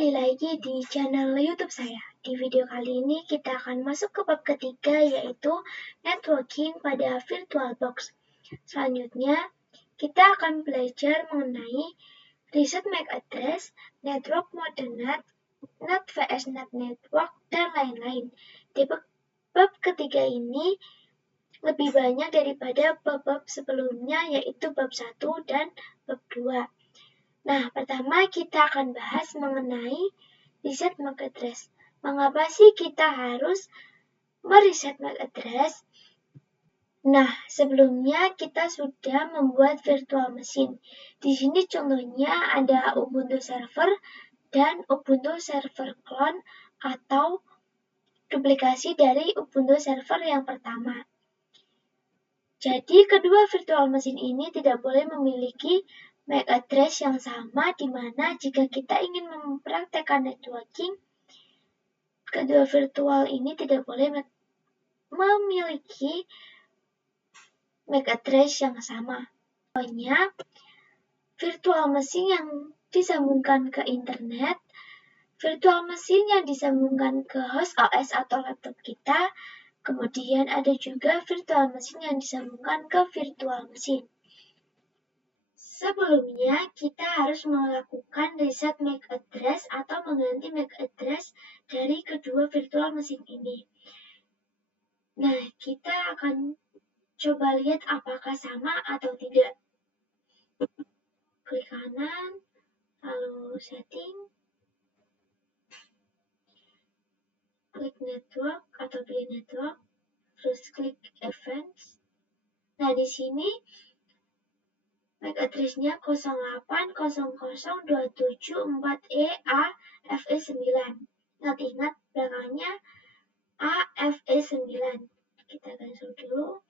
kembali lagi di channel YouTube saya. Di video kali ini kita akan masuk ke bab ketiga, yaitu networking pada VirtualBox. Selanjutnya, kita akan belajar mengenai riset MAC address, network mode NAT, NAT vs NAT network, dan lain-lain. Di bab ketiga ini lebih banyak daripada bab-bab sebelumnya, yaitu bab 1 dan bab 2. Nah, pertama kita akan bahas mengenai riset MAC address. Mengapa sih kita harus meriset MAC address? Nah, sebelumnya kita sudah membuat virtual machine. Di sini contohnya ada Ubuntu Server dan Ubuntu Server Clone atau duplikasi dari Ubuntu Server yang pertama. Jadi, kedua virtual machine ini tidak boleh memiliki MAC address yang sama, di mana jika kita ingin mempraktekkan networking, kedua virtual ini tidak boleh memiliki MAC address yang sama. Contohnya, virtual machine yang disambungkan ke internet, virtual machine yang disambungkan ke host OS atau laptop kita, kemudian ada juga virtual machine yang disambungkan ke virtual machine. Sebelumnya, kita harus melakukan reset MAC address atau mengganti MAC address dari kedua virtual machine ini. Nah, kita akan coba lihat apakah sama atau tidak. Klik kanan, lalu setting, klik network atau pilih network, terus klik events. Nah, di sini MAC address-nya 08000274EAFE9. Ingat belakangnya AFE9. Kita cancel dulu.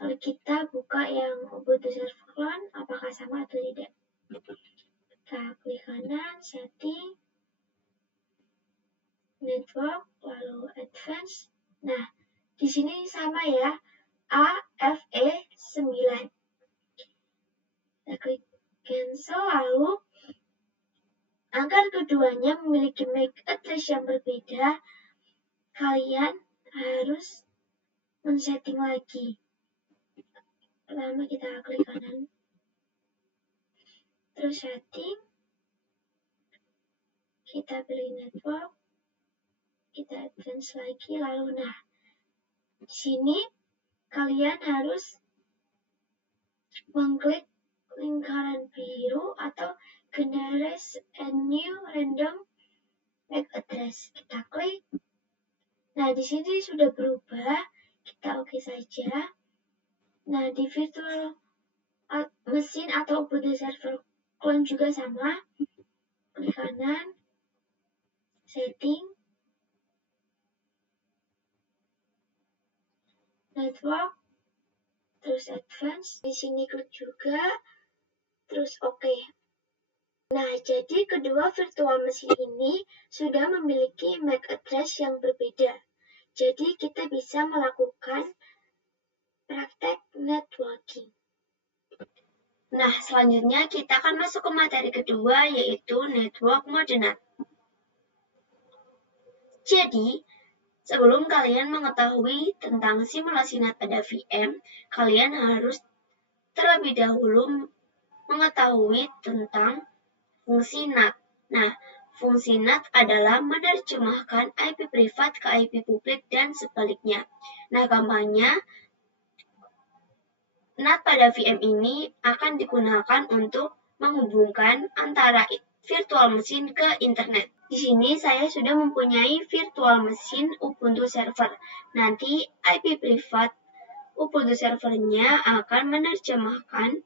Lalu kita buka yang Ubuntu Server Clone, apakah sama atau tidak. Kita klik kanan, setting, network, lalu advance. Nah, di sini sama ya, AFE9. Kita klik cancel, lalu agar keduanya memiliki MAC address yang berbeda, kalian harus men-setting lagi. Pertama kita klik kanan, terus setting, kita pilih network, kita advance lagi, lalu nah, di sini kalian harus mengklik lingkaran biru atau generate a new random MAC address. Kita klik. Nah, di sini sudah berubah. Kita oke saja. Nah, di virtual machine atau Ubuntu Server Clone juga sama. Klik kanan, setting, network, terus advance. Di sini klik juga, terus oke. Nah, jadi kedua virtual machine ini sudah memiliki MAC address yang berbeda. Jadi kita bisa melakukan praktek networking. Nah, selanjutnya kita akan masuk ke materi kedua, yaitu network mode NAT. Jadi, sebelum kalian mengetahui tentang simulasi NAT pada VM, kalian harus terlebih dahulu mengetahui tentang fungsi NAT. Nah, fungsi NAT adalah menerjemahkan IP privat ke IP publik dan sebaliknya. Nah, gampangnya, NAT pada VM ini akan digunakan untuk menghubungkan antara virtual machine ke internet. Di sini saya sudah mempunyai virtual machine Ubuntu Server. Nanti IP privat Ubuntu Servernya akan menerjemahkan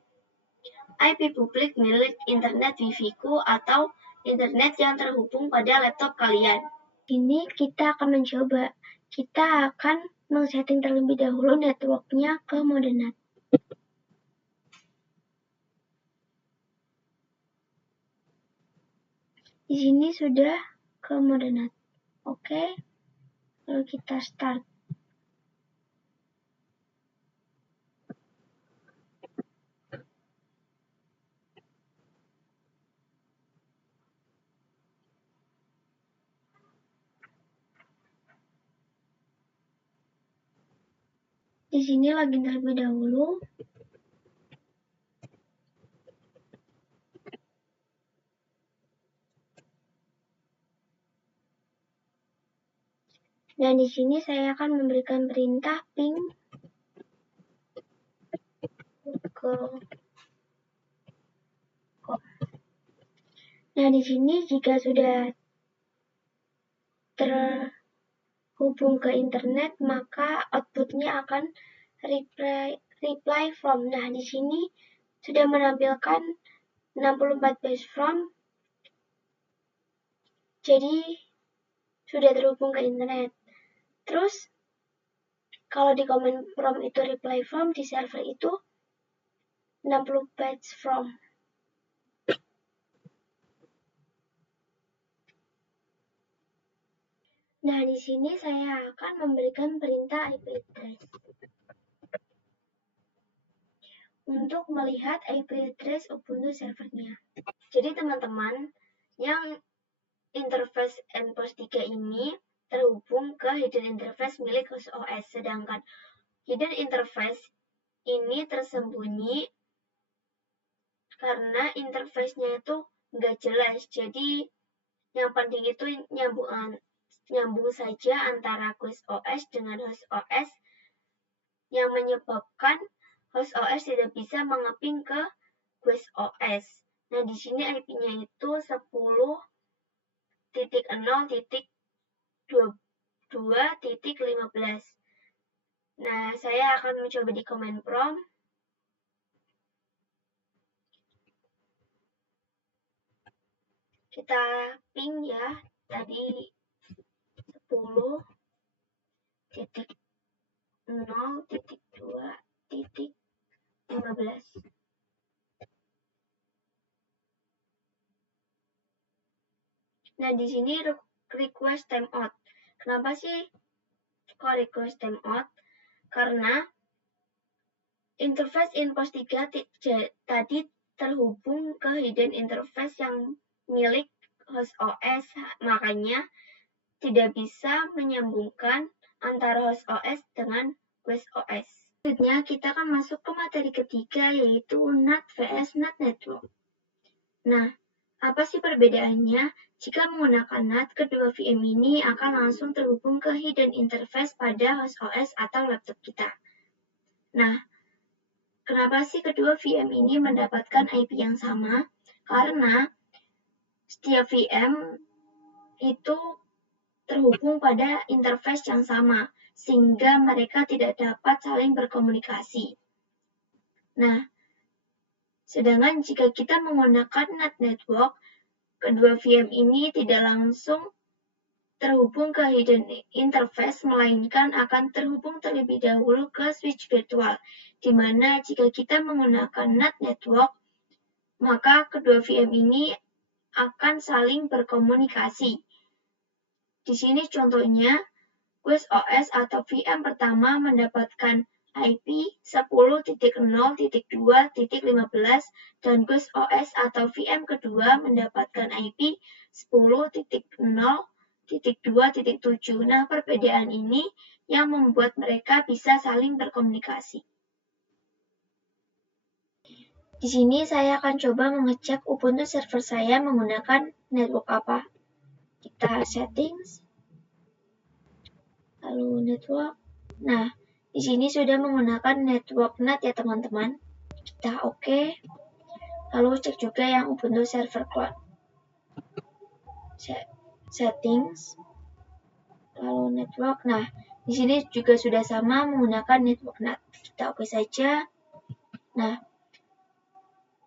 IP publik milik internet Wi-Fi-ku atau internet yang terhubung pada laptop kalian. Ini kita akan mencoba. Kita akan men-setting terlebih dahulu networknya ke mode NAT. Di sini sudah ke mode NAT. Oke. Lalu kita start. Di sini login terlebih dahulu. Dan di sini saya akan memberikan perintah ping google.com. Nah, di sini jika sudah terhubung ke internet, maka outputnya akan reply from. Nah, di sini sudah menampilkan 64 page from, jadi sudah terhubung ke internet. Terus, kalau di command prompt itu reply from, di server itu 60 page from. Nah, di sini saya akan memberikan perintah IP address untuk melihat IP address Ubuntu servernya. Jadi teman-teman, yang interface NPOS 3 ini terhubung ke hidden interface milik host OS, sedangkan hidden interface ini tersembunyi karena interface-nya itu nggak jelas. Jadi yang penting itu nyambung saja antara Quest OS dengan host OS yang menyebabkan host OS tidak bisa mengeping ke Quest OS. Nah, di sini IP-nya itu 10.0.22.15. Nah, saya akan mencoba di command prompt. Kita ping ya, tadi 10.0.2.15. Nah, di sini request timeout. Kenapa sih kok request timeout? Karena interface InPOS 3 tadi terhubung ke hidden interface yang milik host OS, makanya tidak bisa menyambungkan antara host OS dengan Quest OS. Selanjutnya kita akan masuk ke materi ketiga, yaitu NAT vs NAT Network. Nah, apa sih perbedaannya? Jika menggunakan NAT, kedua VM ini akan langsung terhubung ke hidden interface pada host OS atau laptop kita. Nah, kenapa sih kedua VM ini mendapatkan IP yang sama? Karena setiap VM itu terhubung pada interface yang sama, sehingga mereka tidak dapat saling berkomunikasi. Nah, sedangkan jika kita menggunakan NAT network, kedua VM ini tidak langsung terhubung ke hidden interface, melainkan akan terhubung terlebih dahulu ke switch virtual, di mana jika kita menggunakan NAT network, maka kedua VM ini akan saling berkomunikasi. Di sini contohnya, Quest OS atau VM pertama mendapatkan IP 10.0.2.15 dan Quest OS atau VM kedua mendapatkan IP 10.0.2.7. Nah, perbedaan ini yang membuat mereka bisa saling berkomunikasi. Di sini saya akan coba mengecek Ubuntu server saya menggunakan network apa. Kita settings, lalu network. Nah, di sini sudah menggunakan network NAT ya teman-teman. Kita oke. Lalu cek juga yang Ubuntu server cloud. Settings, lalu network. Nah, di sini juga sudah sama menggunakan network NAT. Kita oke saja. Nah,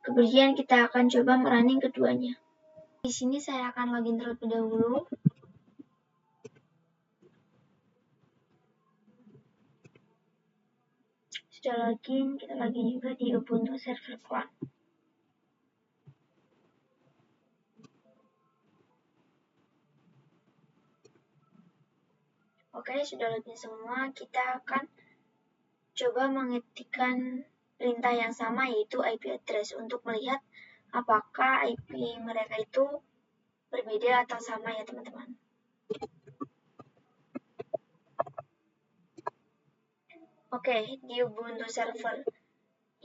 kemudian kita akan coba merunning keduanya. Di sini saya akan login terlebih dahulu. Sudah login, kita login juga di Ubuntu server cloud. Oke, sudah login semua. Kita akan coba mengetikkan perintah yang sama, yaitu IP address, untuk melihat apakah IP mereka itu berbeda atau sama ya teman-teman. Oke, di Ubuntu server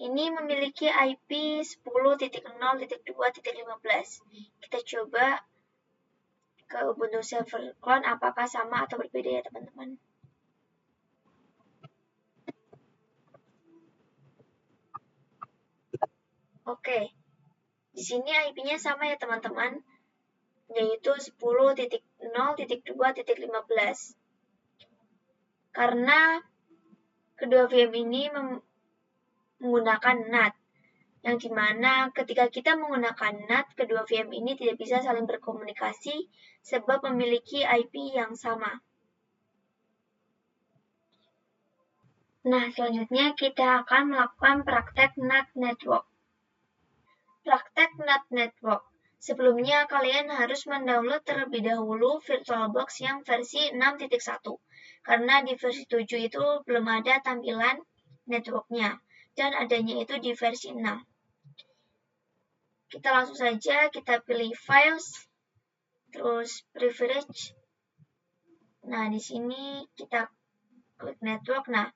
ini memiliki IP 10.0.2.15. Kita coba ke Ubuntu server clone apakah sama atau berbeda ya teman-teman. Oke, di sini IP-nya sama ya teman-teman, yaitu 10.0.2.15. Karena kedua VM ini menggunakan NAT, yang dimana ketika kita menggunakan NAT, kedua VM ini tidak bisa saling berkomunikasi sebab memiliki IP yang sama. Nah, selanjutnya kita akan melakukan praktek NAT Network. Praktek NAT Network. Sebelumnya, kalian harus mendownload terlebih dahulu VirtualBox yang versi 6.1, karena di versi 7 itu belum ada tampilan networknya, dan adanya itu di versi 6. Kita langsung saja, kita pilih Files, terus Privilege. Nah, di sini kita klik Network. Nah,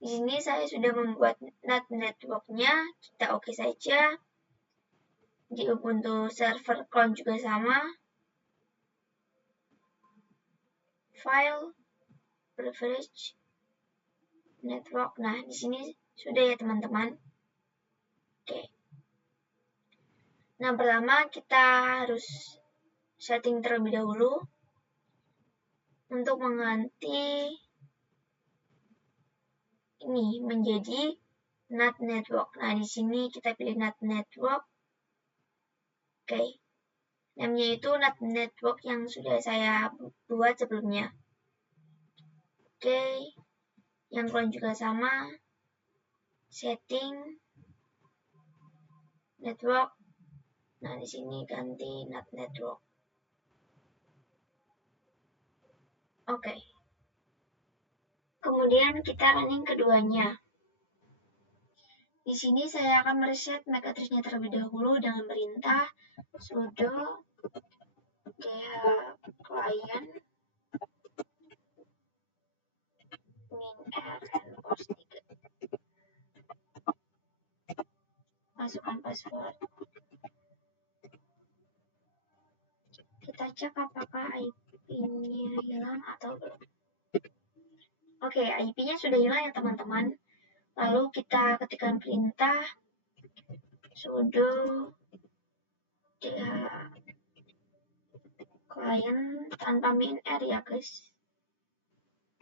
di sini saya sudah membuat NAT networknya, kita oke saja. Di Ubuntu server clone juga sama. File, Privilege, Network. Nah, di sini sudah ya teman-teman. Oke. Nah, pertama kita harus setting terlebih dahulu untuk mengganti ini menjadi NAT Network. Nah, di sini kita pilih NAT Network. Oke. Namanya itu NAT Network yang sudah saya buat sebelumnya. Oke. Yang clone juga sama. Setting Network. Nah, di sini ganti NAT Network. Oke. Kemudian kita running keduanya. Di sini saya akan mereset MAC address-nya terlebih dahulu dengan perintah sudo client -r endpost 3. Masukkan password. Kita cek apakah IP-nya hilang atau belum. Oke, IP-nya sudah hilang ya teman-teman. Lalu kita ketikkan perintah sudo client tanpa -r ya guys.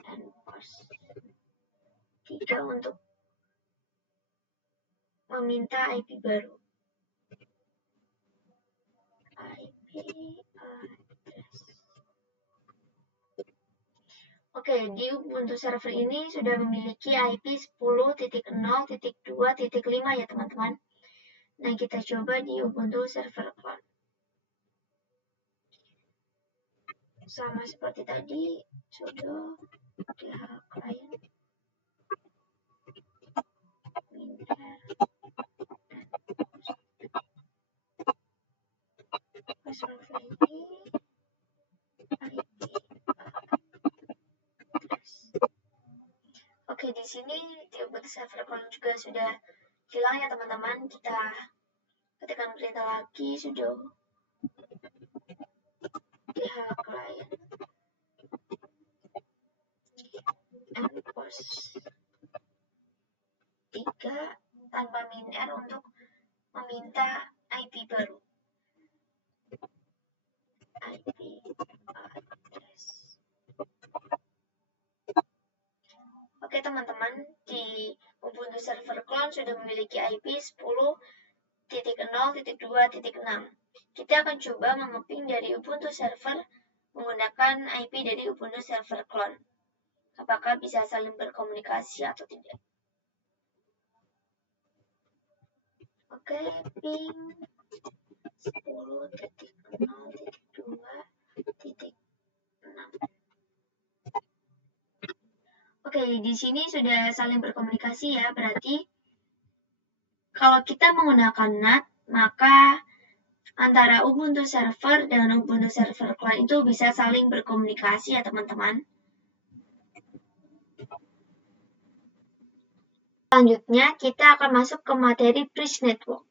Endpost 3 untuk meminta IP baru. IP address. Oke, di Ubuntu server ini sudah memiliki IP 10.0.2.5 ya teman-teman. Nah, kita coba di Ubuntu server clone. Sama seperti tadi, sudo client password ini IP address. Oke, di sini di Ubuntu server clone juga sudah hilang ya teman-teman. Kita ketikkan perintah lagi sudo client endpost 3 tanpa -r untuk meminta IP baru. IP address. Oke teman-teman, di Ubuntu server clone sudah memiliki IP 10.0.2.6. Kita akan coba mengeping dari Ubuntu server menggunakan IP dari Ubuntu server clone. Apakah bisa saling berkomunikasi atau tidak? Oke, ping 10.0.2.6. Oke, di sini sudah saling berkomunikasi ya, berarti kalau kita menggunakan NAT, maka antara Ubuntu server dengan Ubuntu server clone itu bisa saling berkomunikasi ya teman-teman. Selanjutnya, kita akan masuk ke materi Bridge Network.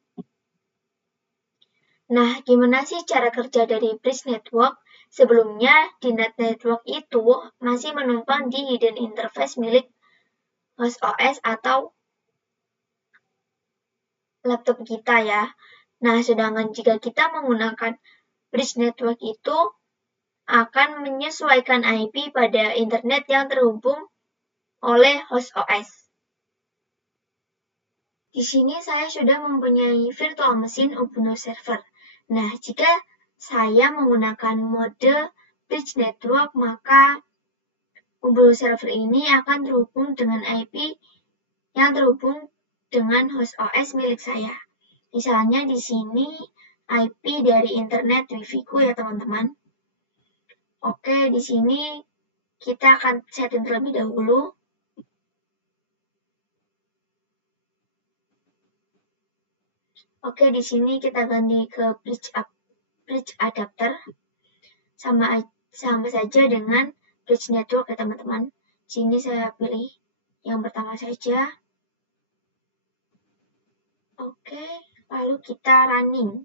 Nah, gimana sih cara kerja dari Bridge Network? Sebelumnya, di Net Network itu masih menumpang di hidden interface milik host OS atau laptop kita ya. Nah, sedangkan jika kita menggunakan Bridge Network itu akan menyesuaikan IP pada internet yang terhubung oleh host OS. Di sini saya sudah mempunyai virtual machine Ubuntu Server. Nah, jika saya menggunakan mode Bridge Network, maka Ubuntu Server ini akan terhubung dengan IP yang terhubung dengan host OS milik saya. Misalnya di sini IP dari internet Wi-Fi ku ya teman-teman. Oke, di sini kita akan setting terlebih dahulu. Oke, di sini kita ganti ke bridge adapter. Sama saja dengan Bridge Network ya teman-teman. Sini saya pilih yang pertama saja. Oke, lalu kita running.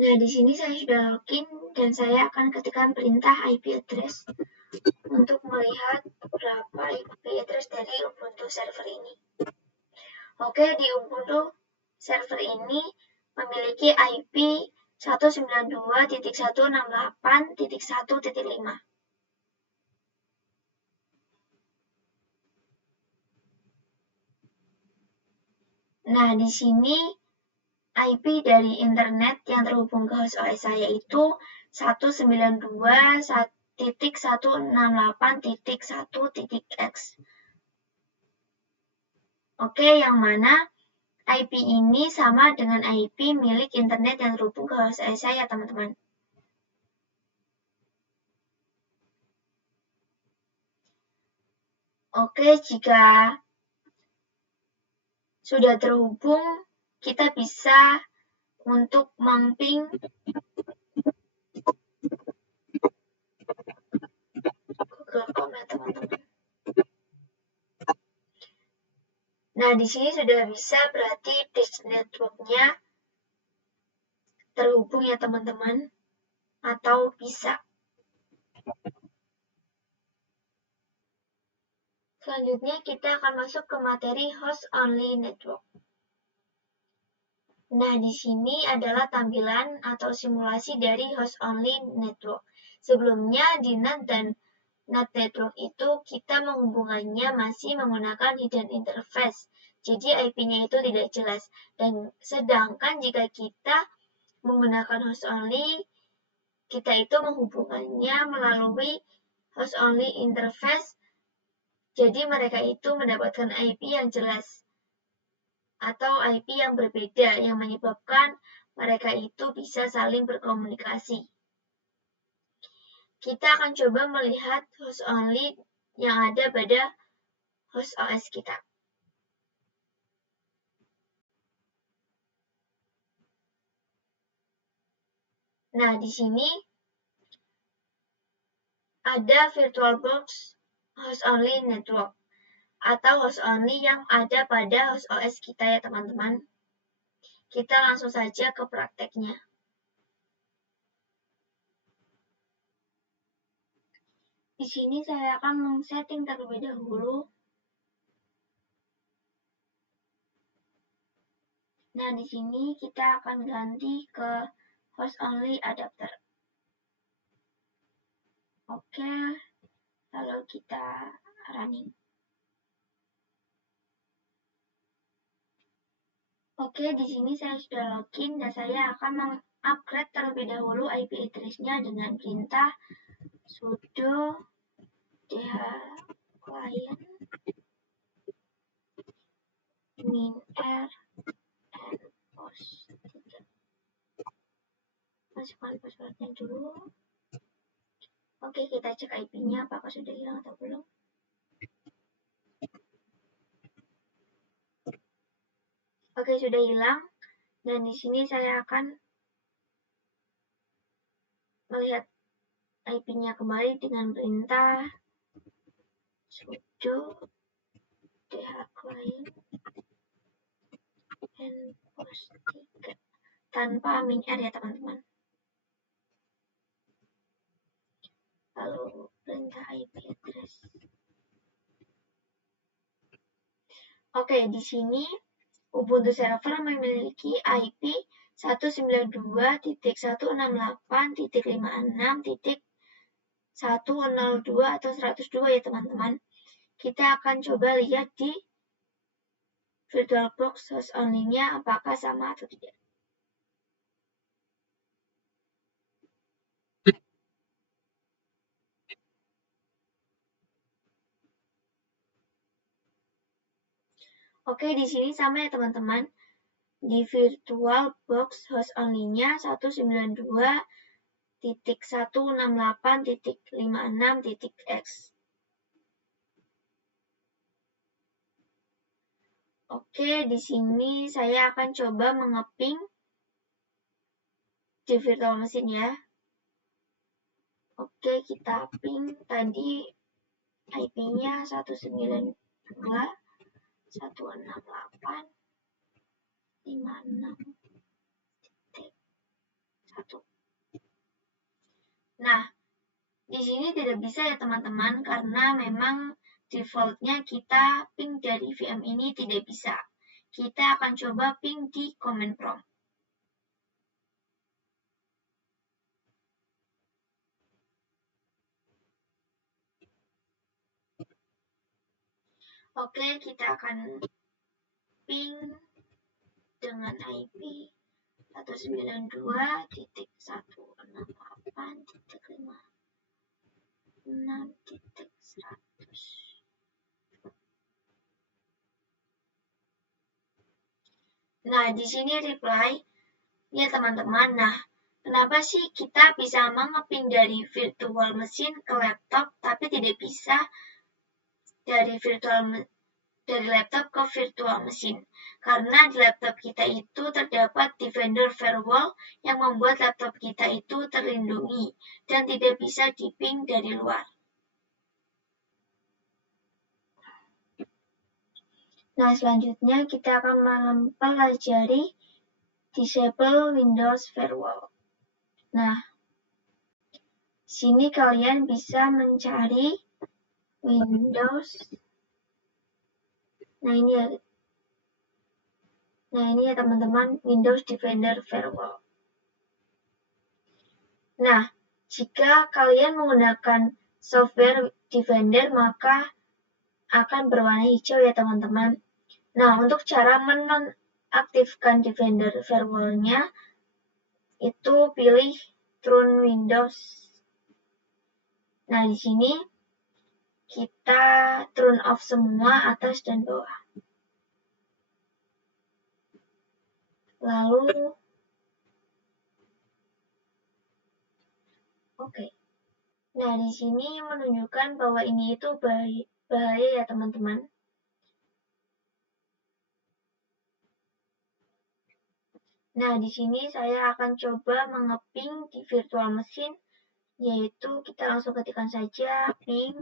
Nah, di sini saya sudah login dan saya akan ketikkan perintah IP address untuk melihat berapa IP address dari Ubuntu server ini. Oke, di Ubuntu server ini memiliki IP 192.168.1.5. Nah, di sini IP dari internet yang terhubung ke host OS saya itu 192.168.1.x. Oke, yang mana IP ini sama dengan IP milik internet yang terhubung ke host OS saya, teman-teman. Oke, jika sudah terhubung, kita bisa untuk mapping Google.com ya teman-teman. Nah, di sini sudah bisa berarti bridge network-nya terhubung ya teman-teman, atau bisa. Selanjutnya kita akan masuk ke materi host only network. Nah, di sini adalah tampilan atau simulasi dari host only network. Sebelumnya di NAT dan NAT network itu kita menghubungannya masih menggunakan hidden interface. Jadi IP-nya itu tidak jelas. Dan sedangkan jika kita menggunakan host only, kita itu menghubungannya melalui host only interface. Jadi mereka itu mendapatkan IP yang jelas atau IP yang berbeda yang menyebabkan mereka itu bisa saling berkomunikasi. Kita akan coba melihat host only yang ada pada host OS kita. Nah, di sini ada VirtualBox host only network atau host only yang ada pada host OS kita ya teman-teman. Kita langsung saja ke prakteknya. Di sini saya akan men-setting terlebih dahulu. Nah, di sini kita akan ganti ke host only adapter. Oke, lalu kita running. Oke, di sini saya sudah login dan saya akan mengupgrade terlebih dahulu IP address-nya dengan perintah sudo dh client min r and post. Masukkan passwordnya dulu. Oke, kita cek IP-nya apakah sudah hilang atau belum. Oke, sudah hilang. Dan di sini saya akan melihat IP-nya kembali dengan perintah sudo client and post 3 tanpa -r ya teman-teman. Lalu perintah IP address. Oke, di sini Ubuntu server memiliki IP 192.168.56.102 atau 102 ya teman-teman. Kita akan coba lihat di VirtualBox host only-nya apakah sama atau tidak. Oke, di sini sama ya teman-teman. Di VirtualBox host only-nya 192.168.56.x. Oke, di sini saya akan coba mengeping di virtual machine ya. Oke, kita ping tadi IP-nya 192.168.56.1. Nah, di sini tidak bisa ya teman-teman karena memang defaultnya kita ping dari VM ini tidak bisa. Kita akan coba ping di command prompt. Oke, kita akan ping dengan IP 192.168.56.100. Nah, di sini reply ya teman-teman. Nah, kenapa sih kita bisa mengeping dari virtual machine ke laptop tapi tidak bisa dari laptop ke virtual machine? Karena di laptop kita itu terdapat Defender Firewall yang membuat laptop kita itu terlindungi dan tidak bisa diping dari luar. Nah, selanjutnya kita akan mempelajari Disable Windows Firewall. Nah, sini kalian bisa mencari Windows. Nah, ini ya teman-teman, Windows Defender Firewall. Nah, jika kalian menggunakan software Defender, maka akan berwarna hijau ya teman-teman. Nah, untuk cara menonaktifkan Defender Firewall-nya, itu pilih Turn Windows. Nah, di sini kita turn off semua atas dan bawah. Lalu, oke. Nah, di sini menunjukkan bahwa ini itu bahaya ya teman-teman. Nah, di sini saya akan coba mengeping di virtual machine, yaitu kita langsung ketikkan saja ping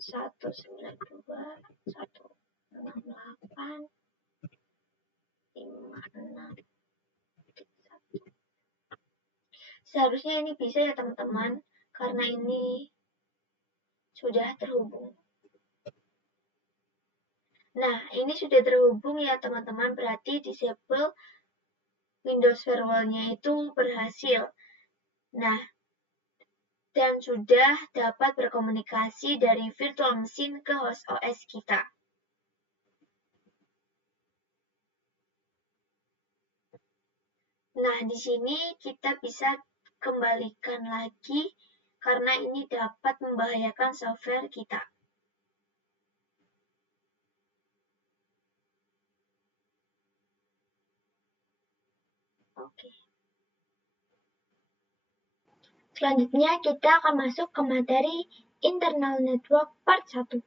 192.168.56.1. Seharusnya ini bisa ya teman-teman, karena ini sudah terhubung. Nah, ini sudah terhubung ya teman-teman, berarti disable Windows Firewall-nya itu berhasil. Nah, dan sudah dapat berkomunikasi dari virtual machine ke host OS kita. Nah, di sini kita bisa kembalikan lagi karena ini dapat membahayakan software kita. Oke. Selanjutnya kita akan masuk ke materi internal network part 1.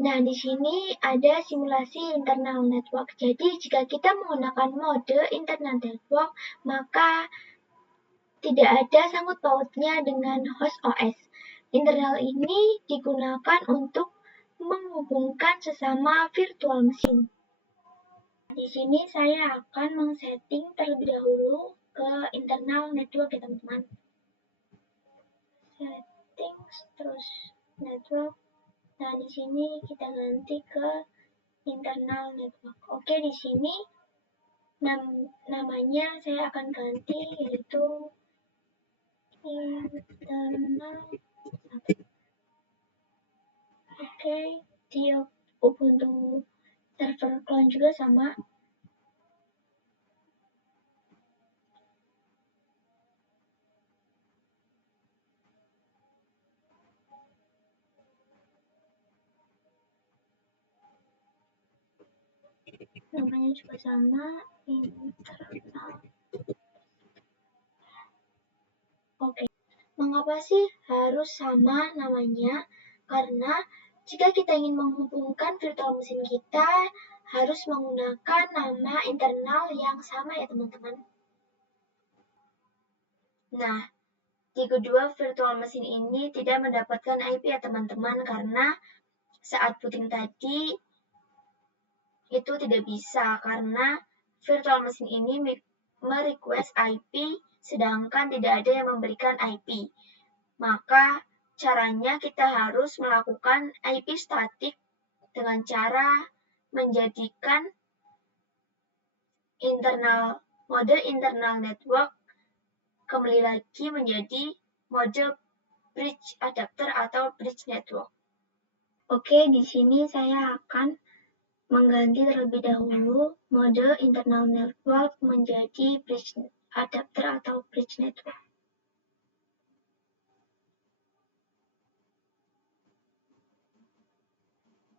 Nah, di sini ada simulasi internal network. Jadi, jika kita menggunakan mode internal network, maka tidak ada sangkut pautnya dengan host OS. Internal ini digunakan untuk menghubungkan sesama virtual machine. Di sini saya akan men-setting terlebih dahulu ke internal network ya teman-teman. Settings, terus network. Nah, di sini kita ganti ke internal network. Oke, di sini namanya saya akan ganti yaitu internal. Oke, di Ubuntu server clone juga sama. Namanya juga sama, internal. Oke, mengapa sih harus sama namanya? Karena jika kita ingin menghubungkan virtual machine kita, harus menggunakan nama internal yang sama ya teman-teman. Nah, di kedua virtual machine ini tidak mendapatkan IP ya teman-teman, karena saat booting tadi itu tidak bisa, karena virtual machine ini merequest IP sedangkan tidak ada yang memberikan IP. Maka caranya kita harus melakukan IP statik dengan cara menjadikan mode internal network kembali lagi menjadi mode bridge adapter atau bridge network. Oke, di sini saya akan mengganti terlebih dahulu mode internal network menjadi bridge adapter atau bridge network.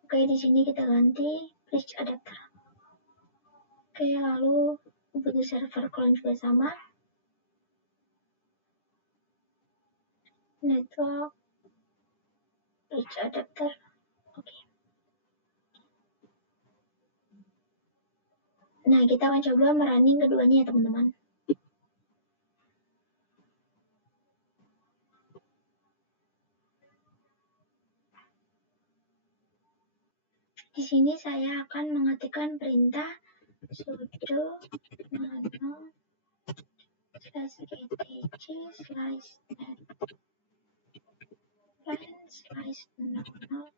Oke, di sini kita ganti bridge adapter. Oke, lalu Ubuntu server clone juga sama. Network bridge adapter. Oke. Nah, kita akan coba merunning keduanya ya teman-teman. Di sini saya akan mengetikkan perintah sudo nano /etc/net/nano.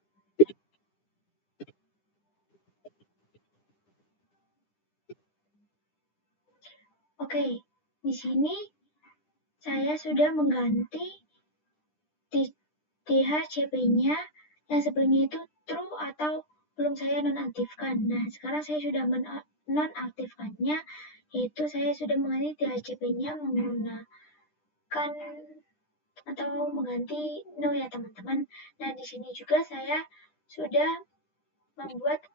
Oke, di sini saya sudah mengganti DHCP-nya yang sebelumnya itu true atau belum saya nonaktifkan. Nah, sekarang saya sudah menonaktifkannya, yaitu saya sudah mengganti DHCP-nya menggunakan atau mengganti no ya teman-teman. Nah, di sini juga saya sudah membuat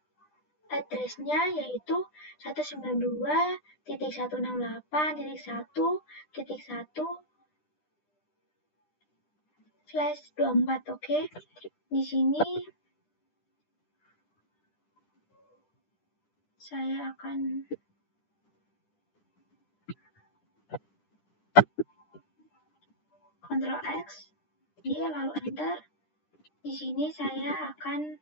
addressnya yaitu 192.168.1/24. Oke. Di sini saya akan Ctrl X, lalu enter. Di sini saya akan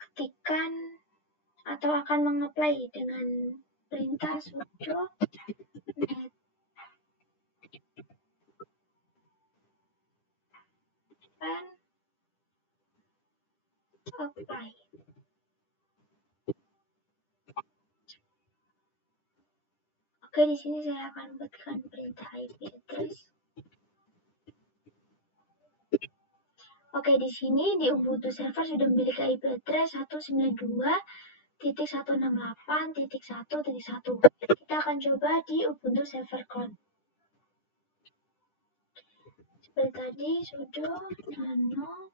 ketikkan atau akan mengapply dengan perintah sudo net apply. Oke, di sini saya akan buatkan perintah IP address. Oke, di sini di Ubuntu server sudah memiliki IP address 192.168.1.1. Kita akan coba di Ubuntu server clone. Seperti tadi, sudo nano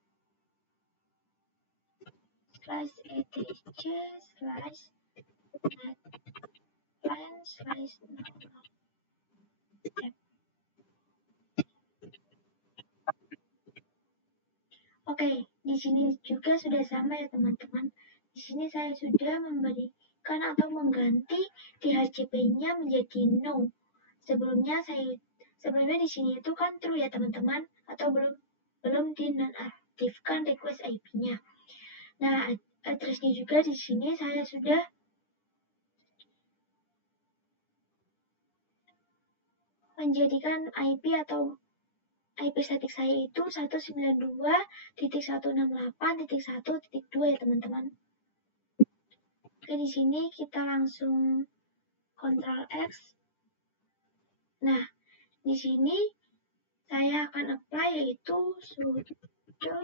/etc/net/nano. Oke, di sini juga sudah sama ya teman-teman. Di sini saya sudah memberi mengaktifkan atau mengganti DHCP-nya menjadi no. Sebelumnya di sini itu kan true ya teman-teman, atau belum dinonaktifkan request IP-nya. Nah, address-nya juga di sini saya sudah menjadikan IP atau IP statik saya itu 192.168.1.2 ya teman-teman. Oke, di sini kita langsung Ctrl X. Nah, di sini saya akan apply yaitu sudo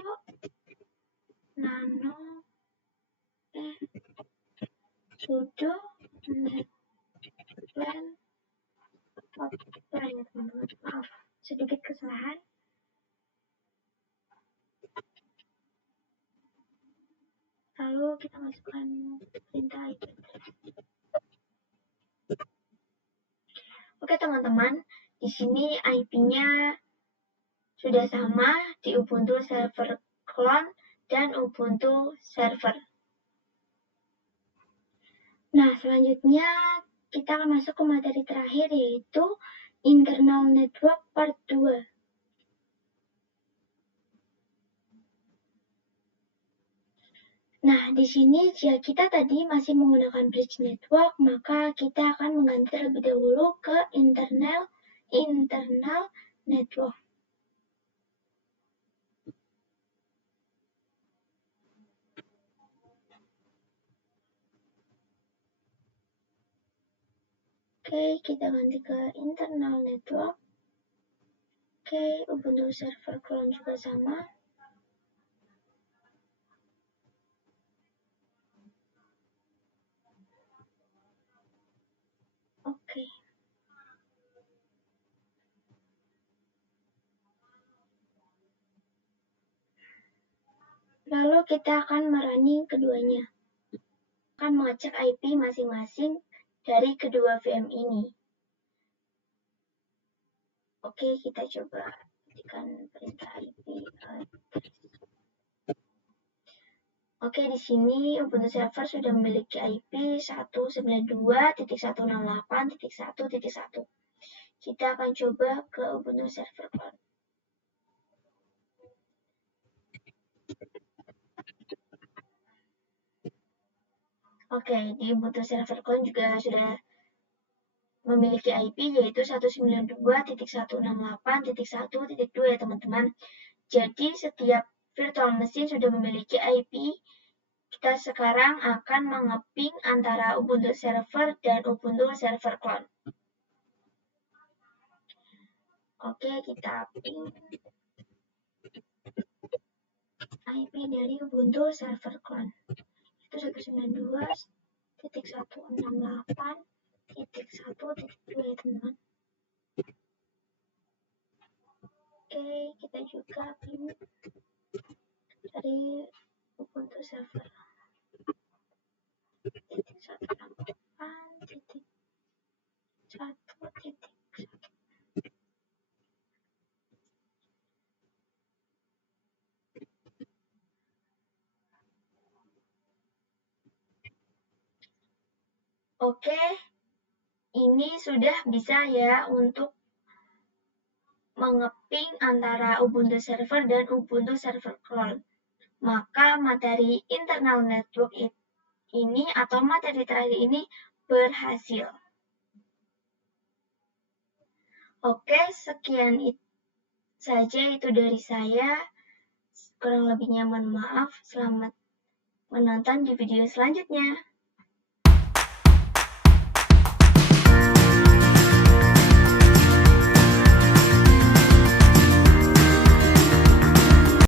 nano sudo netplan apply ya teman-teman. Maaf, sedikit kesalahan. Lalu kita masukkan perintah IP address. Oke teman-teman, di sini IP-nya sudah sama di Ubuntu Server Clone dan Ubuntu Server. Nah, selanjutnya kita akan masuk ke materi terakhir yaitu Internal Network Part 2. Nah, di sini jika kita tadi masih menggunakan bridge network, maka kita akan mengganti terlebih dahulu ke internal network. Oke, kita ganti ke internal network. Oke, Ubuntu Server Clone juga sama. Oke. Lalu kita akan merunning keduanya. Akan mengecek IP masing-masing dari kedua VM ini. Oke, kita coba ketikkan perintah IP address. Oke, di sini Ubuntu Server sudah memiliki IP 192.168.1.1. Kita akan coba ke Ubuntu Server Cloud. Oke, di Ubuntu Server Cloud juga sudah memiliki IP yaitu 192.168.1.2 ya teman-teman. Jadi setiap virtual machine sudah memiliki IP. Kita sekarang akan mengeping antara Ubuntu Server dan Ubuntu Server Clone. Oke, kita ping IP dari Ubuntu Server Clone. Itu 192.168.1.2 ya teman-teman. Oke, kita juga ping dari Ubuntu Server 168.1.1. Oke, ini sudah bisa ya untuk mengeping antara Ubuntu Server dan Ubuntu Server Clone. Maka materi internal network ini atau materi terakhir ini berhasil. Oke, sekian saja itu dari saya. Kurang lebihnya mohon maaf. Selamat menonton di video selanjutnya.